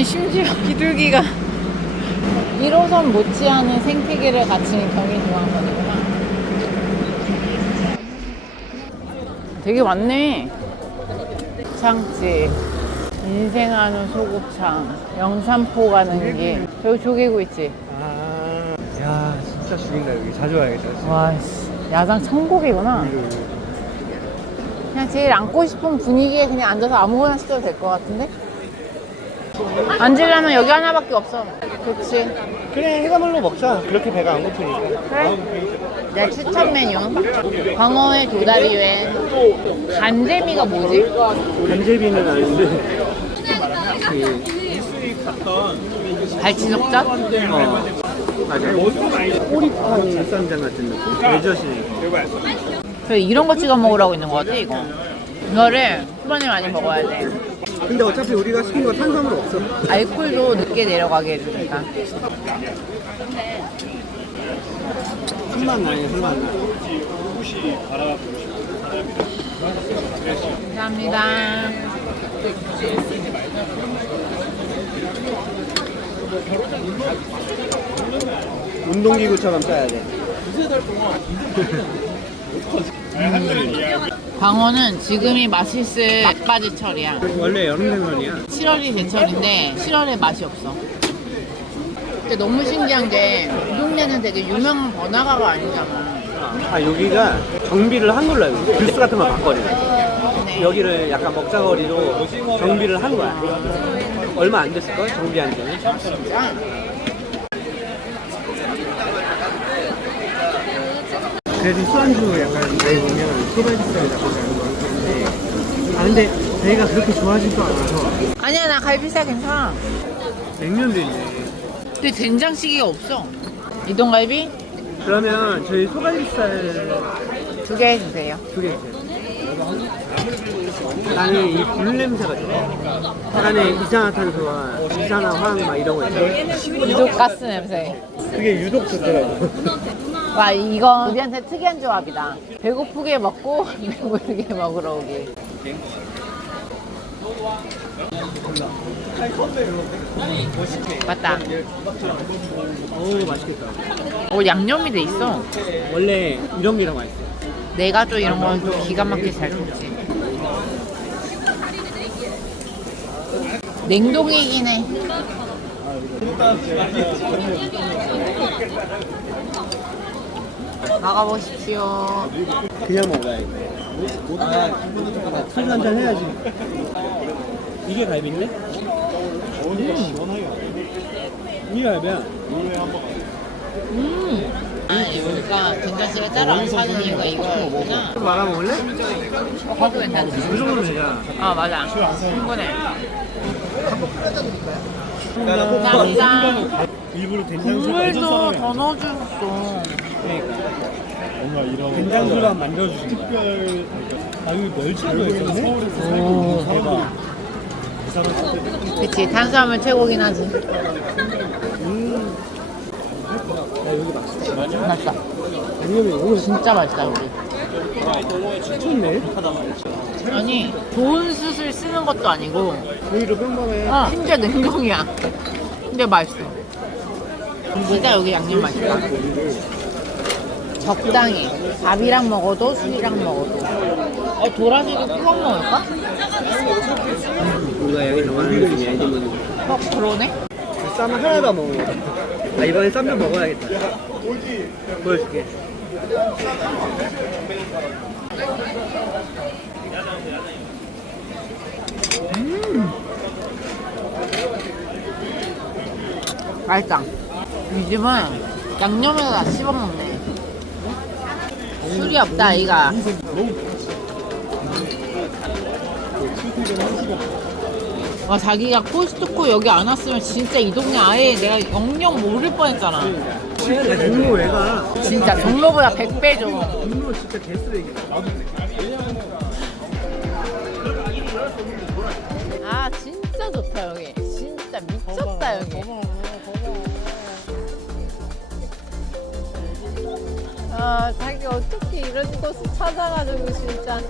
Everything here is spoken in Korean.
아니 심지어 비둘기가 1호선 못지않은 생태계를 갖춘 경인중앙선이구나. 되게 많네. 창지, 인생하는 소곱창, 영산포 가는 길. 저기 조개구 있지? 아, 야, 진짜 죽인다 여기. 자주 와야겠다. 진짜. 와, 씨, 야장 천국이구나. 그냥 제일 앉고 싶은 분위기에 그냥 앉아서 아무거나 시켜도 될 것 같은데? 앉으려면 여기 하나밖에 없어. 그치. 그래, 해산물로 먹자. 그렇게 배가 안 고프니까. 그래? 내 추천 메뉴. 광어회 도다리회. 간제미가 뭐지? 간제비는 아닌데. 그, 발치족전? 어, 맞아. 꼬리판 쌀쌈장 같은 느낌? 레저시. 그래, 이런 거 찍어 먹으라고 있는 거 같아, 이거. 이거를 후반에 많이 먹어야 돼. 근데 어차피 우리가 시킨 거 탄수화물 없어. 알코올도 늦게 내려가게 해주니까. 술만 나네, 술만 나. 감사합니다. 운동기구처럼 짜야 돼. 광어 는 지금이 맛있을 막바지철이야. 원래 여름 생선이야. 7월이 제철인데 7월에 맛이 없어. 근데 너무 신기한 게 이 동네는 되게 유명한 번화가가 아니잖아. 아, 여기가 정비를 한 걸로 알고 있어. 주스 같은 거 봤거든. 네. 여기를 약간 먹자거리로 정비를 한 거야. 얼마 안 됐을걸? 정비한 지는. 진짜? 그래도 술안주 약간 여기 보면 소갈비살 나쁘지 않은 거 같은데. 아, 근데 저희가 그렇게 좋아하지도 않아서 아니야 나 갈비살 괜찮아. 냉면도 있네. 근데 된장찌개가 없어. 이동갈비 그러면 저희 소갈비살 두개 해주세요. 두개 주세요. 나는 이굴 냄새가 좋아. 안에 이산화탄소와 이산화황 막 이런 거 있잖아. 유독 가스 냄새. 그게 유독 좋더라고. 와 이건 우리한테 특이한 조합이다. 배고프게 먹고 배부르게 먹으러 오기. 맞다. 오 맛있겠다. 오 양념이 돼 있어. 원래 이런 게더 맛있어. 내가 또 이런 건좀 기가 막히게 잘 굽지. 냉동이긴 해. 나가보십시오. 그냥 먹어야 돼. 술 한잔 해야지. 이게 갈비인데? 이게 갈비야. 음. 아니, 여기가 된장찌개 따로 안 파는 이유가 이거구나. 좀 말아 먹을래? 어, 그것도 괜찮지. 이 정도면 되잖아. 아, 맞아. 충분해. 감사합니다. 일부러 국물도 더 넣어주셨어. 뭔가 이런 된장술만 만들어주신 거야. 아 여기 멸치도 있었네? 오. 대박. 그치, 탄수화물 최고긴 하지. 음. 야 여기 맛있어. 맛있다. 양념이 너무 진짜 맛있다, 여기. 미쳤네. 아니, 좋은 숯을 쓰는 것도 아니고, 여기도 평범해. 어, 심지어 냉동이야. 근데 맛있어. 진짜 여기 양념 맛있다. 적당히. 밥이랑 먹어도 술이랑 먹어도. 어, 도라지도 구워 먹을까? 우리가 여기 좋아하는 느낌이야 이 정도는. 어, 그러네? 쌈 하나도 안 먹어. 아 이번엔 쌈도 먹어야겠다. 보여줄게. 맛있다. 이 집은 양념에서 다 씹어 먹네. 술이 없다, 아이가. 와, 자기가 코스트코 여기 안 왔으면 진짜 이 동네 아예 내가 영영 모를 뻔했잖아. 야 종로 왜가? 진짜 종로보다 100배죠. 종로 진짜 개쓰레기. 아, 진짜 좋다, 여기. 진짜 미쳤다, 여기. 아, 자기 어떻게 이런 곳을 찾아가지고 진짜.